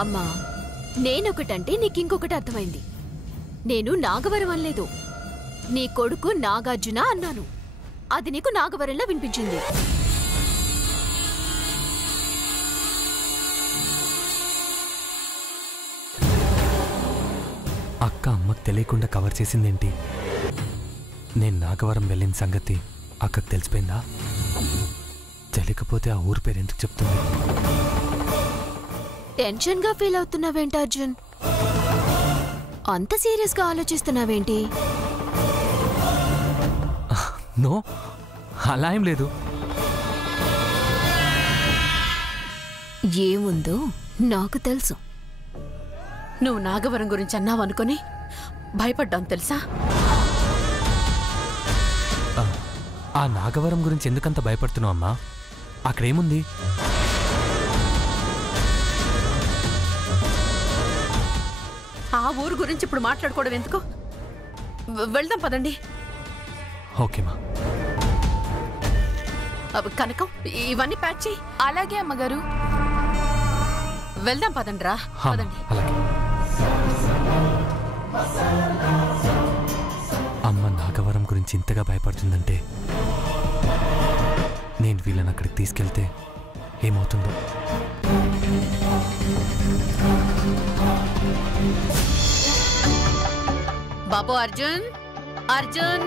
అమ్మా, నేనొకటంటే నీకింకొకటి అర్థమైంది. నేను నాగవరం అనలేదు, నీ కొడుకు నాగార్జున అన్నాను. అది నీకు నాగవరంలా వినిపించింది. అక్క అమ్మకు తెలియకుండా కవర్ చేసిందేంటి? నేను నాగవరం వెళ్ళిన సంగతి అక్కకు తెలిసిపోయిందా? తెలియకపోతే ఆ ఊరి పేరు ఎందుకు చెప్తుంది? టెన్షన్ గా ఫీల్ అవుతున్నావేంటి అర్జున్? అంత సీరియస్ గా ఆలోచిస్తున్నావేంటి? నో, అలా ఏం లేదు. ఏముందో నాకు తెలుసు. నువ్వు నాగవరం గురించి అన్నావనుకొని భయపడ్డాం తెలుసా? ఆ నాగవరం గురించి ఎందుకంత భయపడుతున్నావు అమ్మా? అక్కడేముంది? ఆ ఊరు గురించి ఇప్పుడు మాట్లాడుకోవడం ఎందుకు? వెళ్దాం పదండి. ఓకేమా. కనకం, ఇవన్నీ ప్యాక్ చేయి. అలాగే అమ్మగారు. వెళ్దాం పదండ్రా. పదండి. అమ్మ నాగవరం గురించి ఇంతగా భయపడుతుందంటే నేను వీళ్ళని అక్కడికి తీసుకెళ్తే ఏమవుతుందో. బాబు అర్జున్, అర్జున్.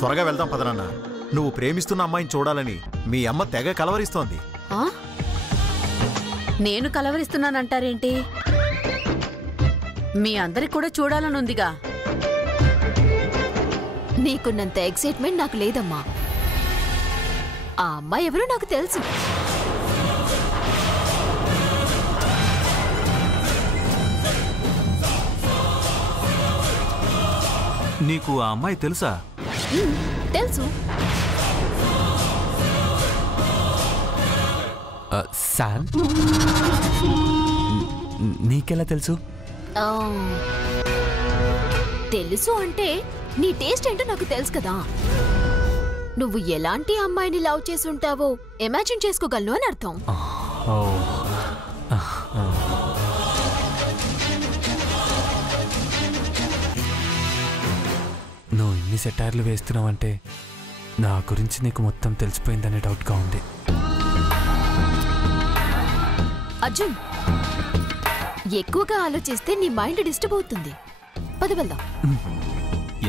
త్వరగా వెళ్దాం పదనన్న. నువ్వు ప్రేమిస్తున్న అమ్మాయిని చూడాలని మీ అమ్మ తెగ కలవరిస్తోంది. నేను కలవరిస్తున్నానంటారేంటి? మీ అందరికి కూడా చూడాలనుందిగా. నీకున్నంత ఎక్సైట్మెంట్ నాకు లేదమ్మా. ఆ అమ్మాయి ఎవరో నాకు తెలుసు. నీకు ఆ అమ్మాయి తెలుసా? తెలుసు. శామ్, నీకెలా తెలుసు? తెలుసు అంటే నీ టేస్ట్ ఏంటో నాకు తెలుసు కదా. నువ్వు ఎలాంటి అమ్మాయిని లవ్ చేసి ఉంటావో ఇమాజిన్ చేసుకోగలను అని అర్థం. నువ్వు ఇన్ని సెటైర్లు వేస్తున్నావంటే నా గురించి నీకు మొత్తం తెలిసిపోయిందనే డౌట్గా ఉంది. అర్జున్, ఎక్కువగా ఆలోచిస్తే నీ మైండ్ డిస్టర్బ్ అవుతుంది. పద వెళ్దాం.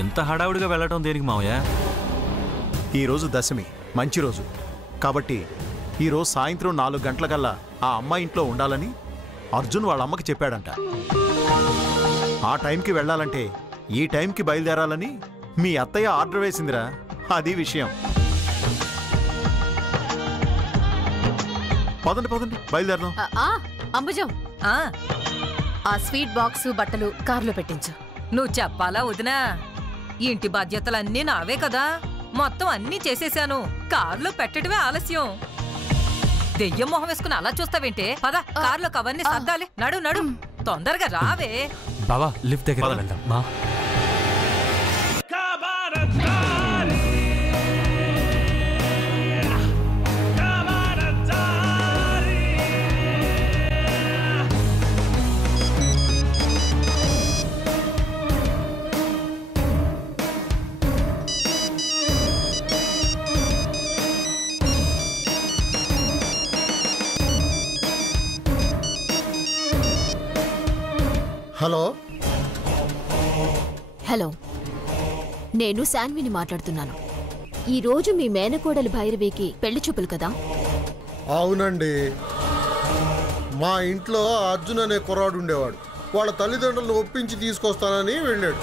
ఎంత హడావుడిగా వెళ్ళటం దేనికి మావయ్య? ఈరోజు దశమి, మంచి రోజు కాబట్టి ఈరోజు సాయంత్రం 4 గంటలకల్లా ఆ అమ్మాయి ఇంట్లో ఉండాలని అర్జున్ వాళ్ళ అమ్మకి చెప్పాడంట. ఆ టైంకి వెళ్ళాలంటే ఈ టైంకి బయలుదేరాలని మీ అత్తయ్య ఆర్డర్ వేసిందిరా. అది విషయం. పదండి పదండి, బయలుదేరదాం. అంబుజం, ఆ స్వీట్ బాక్స్ బట్టలు కారులో పెట్టించు. నువ్వు చెప్పాలా వదినా? ఇంటి బాధ్యతలన్నీ నావే కదా, మొత్తం అన్నీ చేసేశాను. కారులో పెట్టడమే ఆలస్యం. దెయ్యం మొహం వేసుకుని అలా చూస్తావేంటే? పద, కారులో కవర్ని సర్దాలి. నడు నడు, తొందరగా రావే. బావా, లిఫ్ట్ దగ్గర వెళ్దాం. మా హలో హలో, నేను శాన్విని మాట్లాడుతున్నాను. ఈరోజు మీ మేనకోడలు భైరవికి పెళ్లి చూపులు కదా? అవునండి. మా ఇంట్లో అర్జున్ అనే కుర్రాడు ఉండేవాడు. వాళ్ళ తల్లిదండ్రులను ఒప్పించి తీసుకొస్తానని వెళ్ళాడు.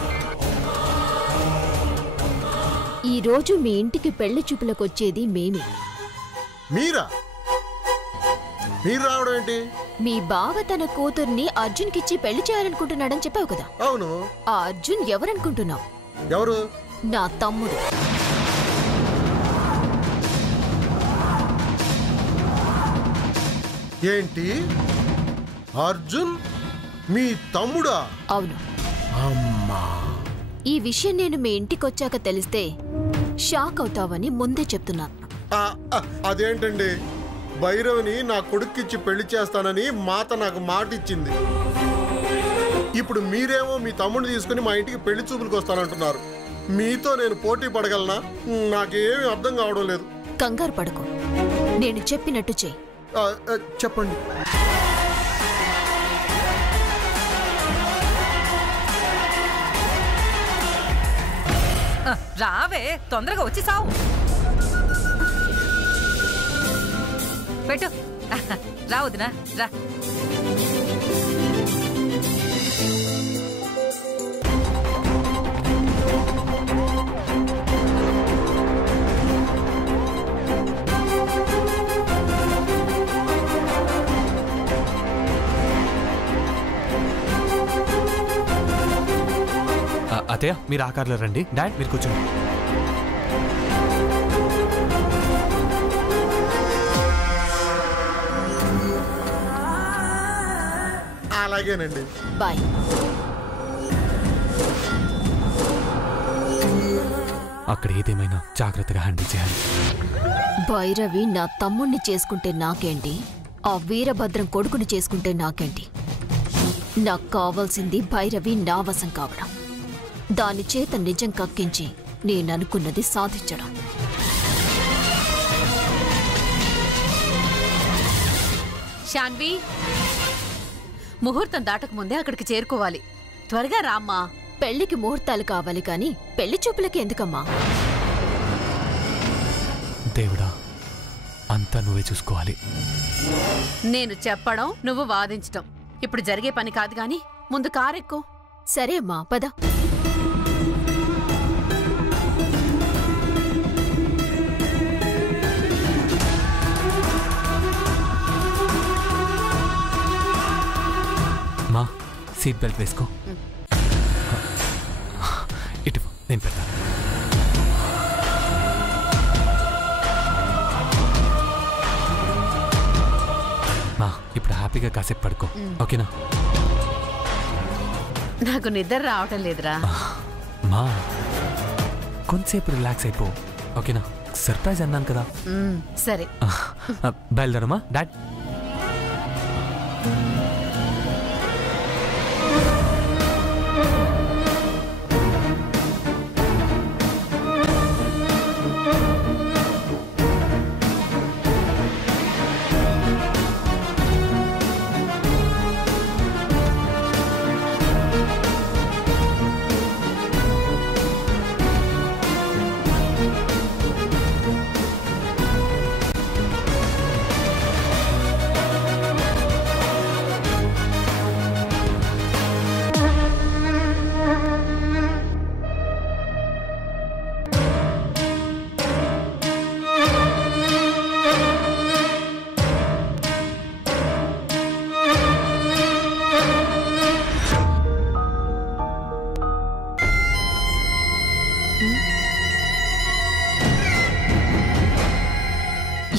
ఈరోజు మీ ఇంటికి పెళ్లి చూపులకు వచ్చేది మేమే. మీరా? మీరు రావడం ఏంటి? మీ బావ తన కూతుర్ని అర్జున్కిచ్చి పెళ్లి చేయాలనుకుంటున్నాడని చెప్పావు కదా? అవును. ఆ అర్జున్ ఎవరనుకుంటున్నావు? ఎవరు? నా తమ్ముడు. ఏంటి అర్జున్ మీ తమ్ముడా? అవును. అమ్మా, ఈ విషయం నేను మీ ఇంటికొచ్చాక తెలిస్తే షాక్ అవుతావని ముందే చెప్తున్నాను. ఆ, ఆ, అదేంటండి, భైరవిని నా కొడుక్కిచ్చి పెళ్లి చేస్తానని మాత నాకు మాట ఇచ్చింది. ఇప్పుడు మీరేమో మీ తమ్ముడిని తీసుకుని మా ఇంటికి పెళ్లి చూపులకు వస్తానంటున్నారు. మీతో నేను పోటీ పడగలనా? నాకేమీ అర్థం కావడం లేదు. కంగారు పడకు, నేను చెప్పినట్టు చెయ్యి. చెప్పండి. రావే, తొందరగా వచ్చి సావు. పెట్టు. రా వదినా, రా. అత్తయ్య మీరు ఆ కార్లో రండి. డాడ్ మీరు కూర్చోండి. అలాగేనండి. బాయ్. అక్కడ ఏదేమైనా జాగ్రత్తగా హ్యాండిల్ చేయాలి. భైరవి నా తమ్ముణ్ణి చేసుకుంటే నాకేంటి, ఆ వీరభద్రం కొడుకుని చేసుకుంటే నాకేంటి? నాకు కావాల్సింది భైరవి నా వశం కావడం, దాని చేత నిజం కక్కించి నేననుకున్నది సాధించడం. శాన్వి, ముహూర్తం దాటక ముందే అక్కడికి చేరుకోవాలి. త్వరగా రామ్మా. పెళ్లికి ముహూర్తాలు కావాలి కాని పెళ్లి చూపులకి ఎందుకమ్మా? దేవుడా, అంతా నువ్వే చూసుకోవాలి. నేను చెప్పడం, నువ్వు వాదించడం ఇప్పుడు జరిగే పని కాదు గాని ముందు కారెక్కు. సరే అమ్మా, పద. మా సీట్ బెల్ట్ వేసుకో. ఇటు నేను పెడతాను. మా ఇప్పుడు హ్యాపీగా కాసేపు పడుకో, ఓకేనా? నాకు నిద్ర రావటం లేదురా. మా కొంతసేపు రిలాక్స్ అయిపో, ఓకేనా? సర్ప్రైజ్ అన్నాను కదా. సరే. బయలుదేరమ్మా డాడ్.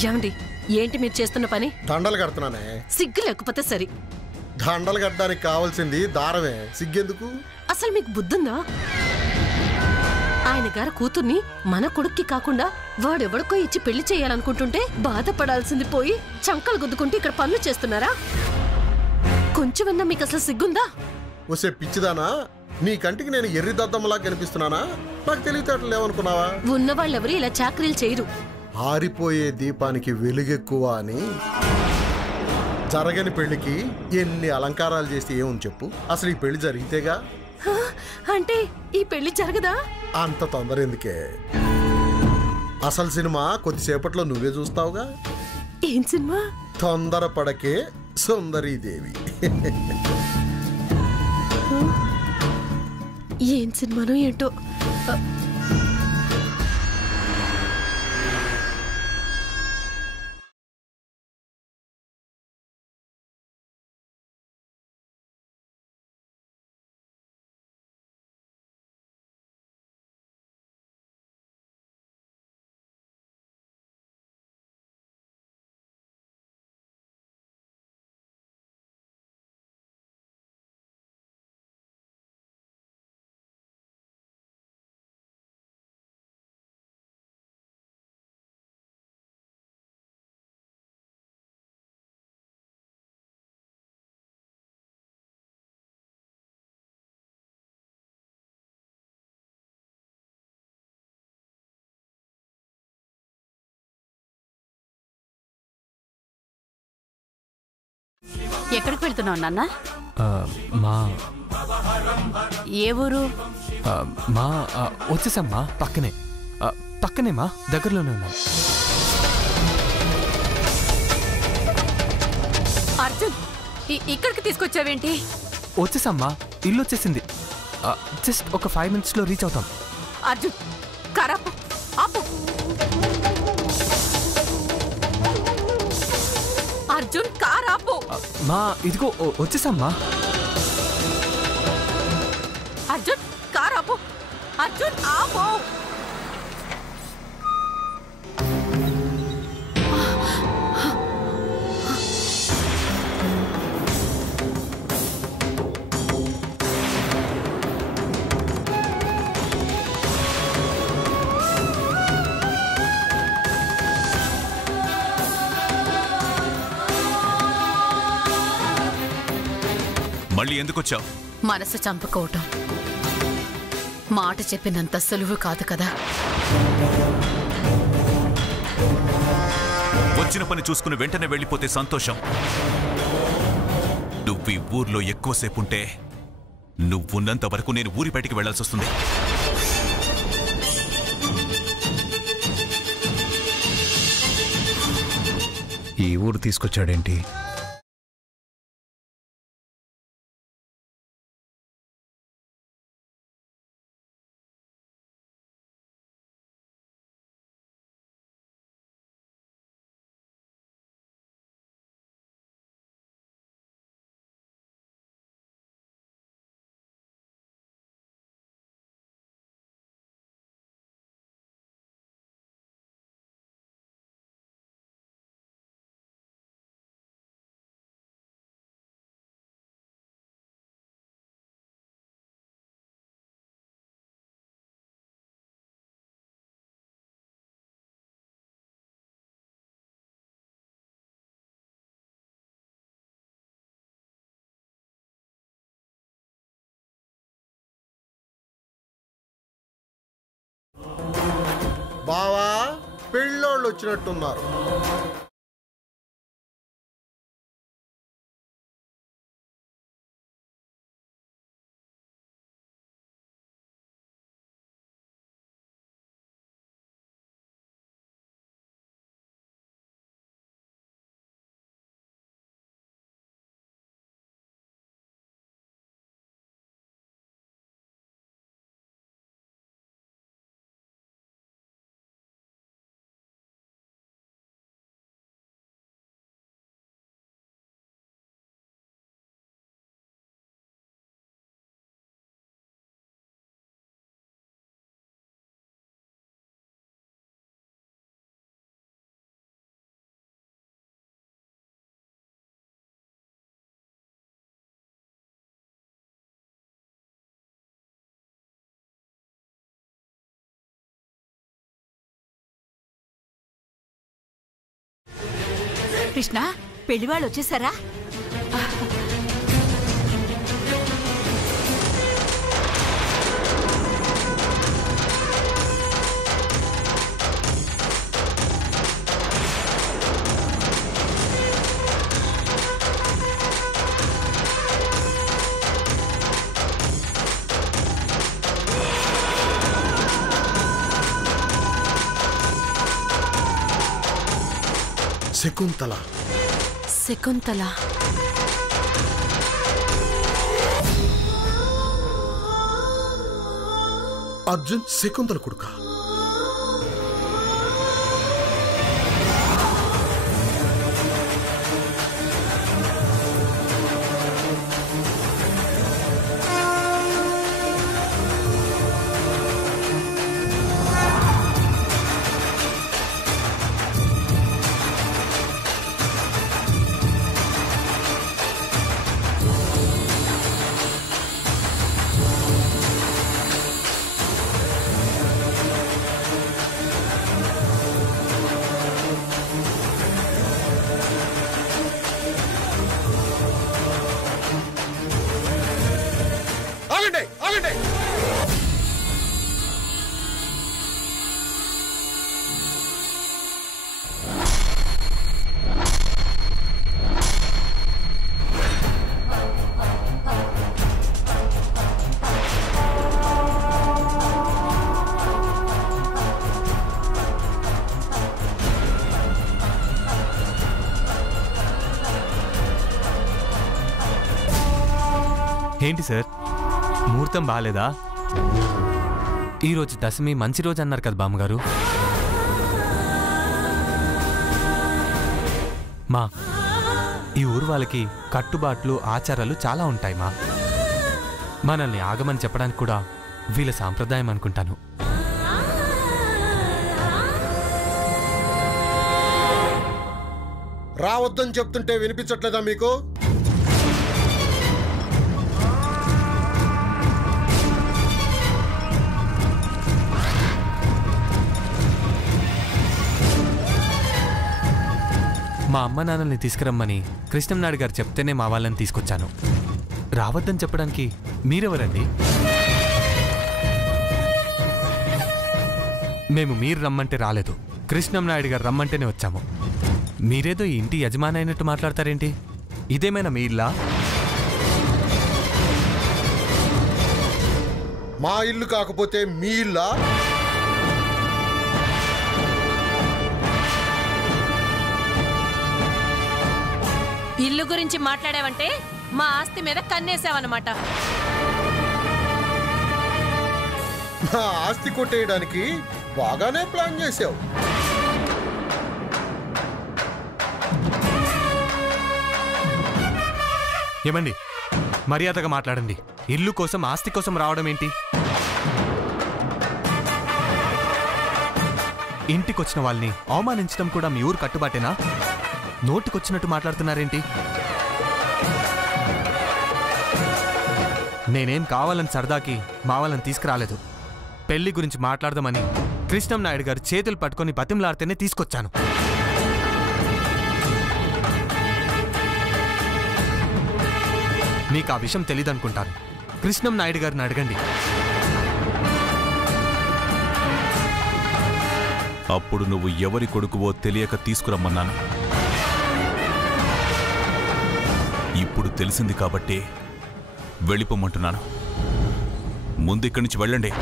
ఏమండి, ఏంటి మీరు చేస్తున్న పని? దండలు కడుతున్నానే. సిగ్గు లేకపోతే సరి. దండలు కట్టడానికి కావాల్సింది దారమే, సిగ్గెందుకు? అసలు మీకు బుద్ధుందా? ఆయన గారి కూతుర్ని మన కొడుక్కి కాకుండా వాడెవడికో ఇచ్చి పెళ్లి చేయాలనుకుంటుంటే బాధపడాల్సింది పోయి చంకలు గుద్దుకుంటూ ఇక్కడ పనులు చేస్తున్నారా? కొంచెమన్నా మీకు అసలు సిగ్గుందా? వసే పిచ్చిదానా, నీ కంటికి నేను ఎర్రి దద్దమ్మలా కనిపిస్తున్నానా? నాకు తెలివితేటలు లేవనుకున్నావా? ఉన్నవాళ్ళెవరు ఇలా చాకరీలు చేయరు. ఆరిపోయే దీపానికి వెలుగెక్కువ అని జరగని పెళ్లికి ఎన్ని అలంకారాలు చేస్తే ఏముంది చెప్పు? అసలు ఈ పెళ్లి జరిగితేగా. అంటే ఈ పెళ్లి జరగదా? అంత తొందర ఎందుకే? అసలు సినిమా కొద్దిసేపట్లో నువ్వే చూస్తావుగా. ఏం సినిమా? తొందరపడకే సుందరీదేవి. ఏం సినిమానో ఏంటో. ఎక్కడికి వెళ్తున్నావు నాన్న? మా ఏ ఊరు? మా వచ్చేసమ్మా, పక్కనే మా దగ్గరలోనే ఉన్నాం. అర్జున్, ఇక్కడికి తీసుకొచ్చావేంటి? వచ్చేసమ్మా, ఇల్లు వచ్చేసింది. జస్ట్ ఒక 5 minutesలో రీచ్ అవుతాం. అర్జున్, కారాపు, ఆపు. అర్జున్, కారాపు. మా ఇదిగో వచ్చేసమ్మా. అర్జున్, కారాపు. అర్జున్, ఆపు. మళ్ళీ ఎందుకొచ్చావు? మనసు చంపుకోవటం మాట చెప్పినంత సులువు కాదు కదా. వచ్చిన పని చూసుకుని వెంటనే వెళ్ళిపోతే సంతోషం. నువ్వు ఈ ఊర్లో ఎక్కువసేపు ఉంటే నువ్వున్నంత వరకు నేను ఊరి బయటికి వెళ్లాల్సి వస్తుంది. ఈ ఊరు తీసుకొచ్చాడేంటి? బావా, పెళ్ళోళ్ళు వచ్చినట్టున్నారు. కృష్ణ, పెళ్లివాళ్ళు వచ్చేసారా? శకుంతల. శకుంతల. అర్జున్ శకుంతల కొడుకా? ఏంటి సార్, ముహూర్తం బాగాలేదా? ఈరోజు దశమి మంచి రోజు అన్నారు కదా బామ్మగారు. మా ఈ ఊరు వాళ్ళకి కట్టుబాట్లు ఆచారాలు చాలా ఉంటాయి మా. మనల్ని ఆగమని చెప్పడానికి కూడా వీళ్ళ సాంప్రదాయం అనుకుంటాను. రావద్దని చెప్తుంటే వినిపించట్లేదా మీకు? మా అమ్మ నాన్నల్ని తీసుకురమ్మని కృష్ణంనాయుడు గారు చెప్తేనే మా వాళ్ళని తీసుకొచ్చాను. రావద్దని చెప్పడానికి మీరెవరండి? మేము మీరు రమ్మంటే రాలేదు, కృష్ణంనాయుడు గారు రమ్మంటేనే వచ్చాము. మీరేదో ఈ ఇంటి యజమాని అయినట్టు మాట్లాడతారేంటి? ఇదేమైనా మీ ఇల్లా? మా ఇల్లు కాకపోతే మీ ఇల్లా? ఇల్లు గురించి మాట్లాడావంటే మా ఆస్తి మీద కన్నేసావన్నమాట. నా ఆస్తి కొట్టేయడానికి బాగానే ప్లాన్ చేసావు. ఏమండి, మర్యాదగా మాట్లాడండి. ఇల్లు కోసం ఆస్తి కోసం రావడం ఏంటి? ఇంటికొచ్చిన వాళ్ళని అవమానించడం కూడా మీ ఊరు కట్టుబాటేనా? నోటికొచ్చినట్టు మాట్లాడుతున్నారేంటి? నేనేం కావాలని సరదాకి మా వాళ్ళని తీసుకురాలేదు. పెళ్లి గురించి మాట్లాడదామని కృష్ణంనాయుడు గారు చేతులు పట్టుకొని బతిమలాడితేనే తీసుకొచ్చాను. మీకు ఆ విషయం తెలీదనుకుంటాను. కృష్ణంనాయుడు గారిని అడగండి. అప్పుడు నువ్వు ఎవరి కొడుకువో తెలియక తీసుకురమ్మన్నాను. ఇప్పుడు తెలిసింది కాబట్టి వెళ్ళిపోమంటున్నాను. ముందు ఇక్కడి నుంచి వెళ్ళండి.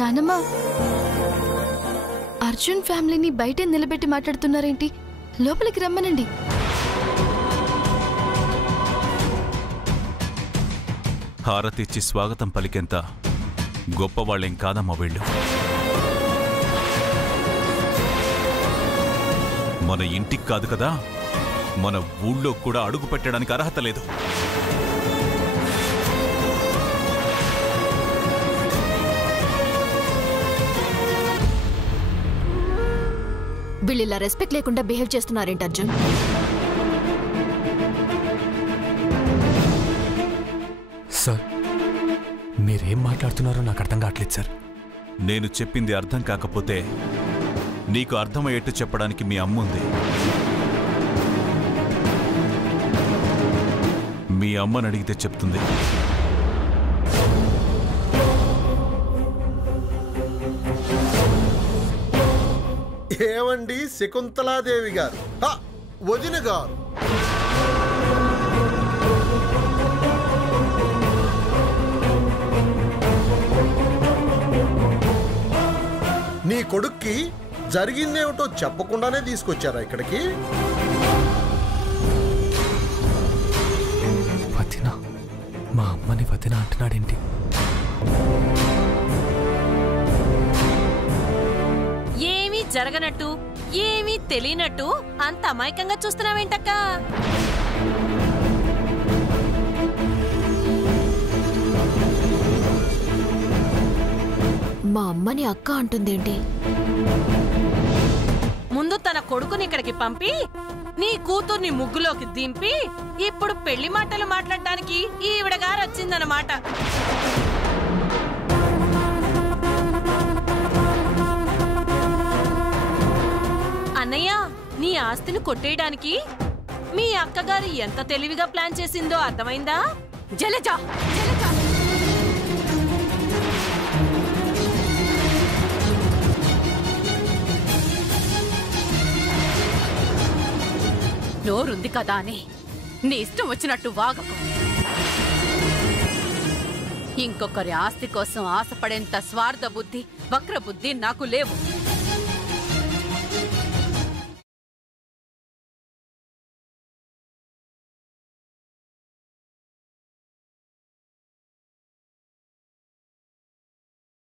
నానమ్మ, అర్జున్ ఫ్యామిలీని బయటే నిలబెట్టి మాట్లాడుతున్నారేంటి? లోపలికి రమ్మనండి. హారతిచ్చి స్వాగతం పలికేంత గొప్పవాళ్ళేం కాదమ్మా వీళ్ళు. మన ఇంటికి కాదు కదా, మన ఊళ్ళో కూడా అడుగు పెట్టడానికి అర్హత లేదు. వీళ్ళు ఇలా రెస్పెక్ట్ లేకుండా బిహేవ్ చేస్తున్నారేంటి అర్జున్? సార్, మీరేం మాట్లాడుతున్నారో నాకు అర్థం కావట్లేదు సార్. నేను చెప్పింది అర్థం కాకపోతే నీకు అర్థమయ్యేట్టు చెప్పడానికి మీ అమ్ముంది. మీ అమ్మని అడిగితే చెప్తుంది. ఏమండి శకుంతలాదేవి గారు, వదిన గారు, నీ కొడుక్కి జరిగిందేమిటో చెప్పకుండానే తీసుకొచ్చారా ఇక్కడికి? వదిన, మా అమ్మని వదిన అంటున్నాడేంటి? ఏమీ జరగనట్టు, ఏమీ తెలియనట్టు అంత అమాయకంగా చూస్తున్నావేంటక్క? మా అమ్మని అక్క అంటుందేంటి? ముందు తన కొడుకుని ఇక్కడికి పంపి నీ కూతుర్ని ముగ్గులోకి దింపి ఇప్పుడు పెళ్లి మాటలు మాట్లాడడానికి ఈవిడ గారు వచ్చిందన్నమాట. ఆస్తిని కొట్టేయడానికి మీ అక్కగారు ఎంత తెలివిగా ప్లాన్ చేసిందో అర్థమైందా? జలజ జలజ నోరుంది కదా అని నీ ఇష్టం వచ్చినట్టు వాగకు. ఇంకొకరి ఆస్తి కోసం ఆశపడేంత స్వార్థ బుద్ధి, వక్ర బుద్ధి నాకు లేవు.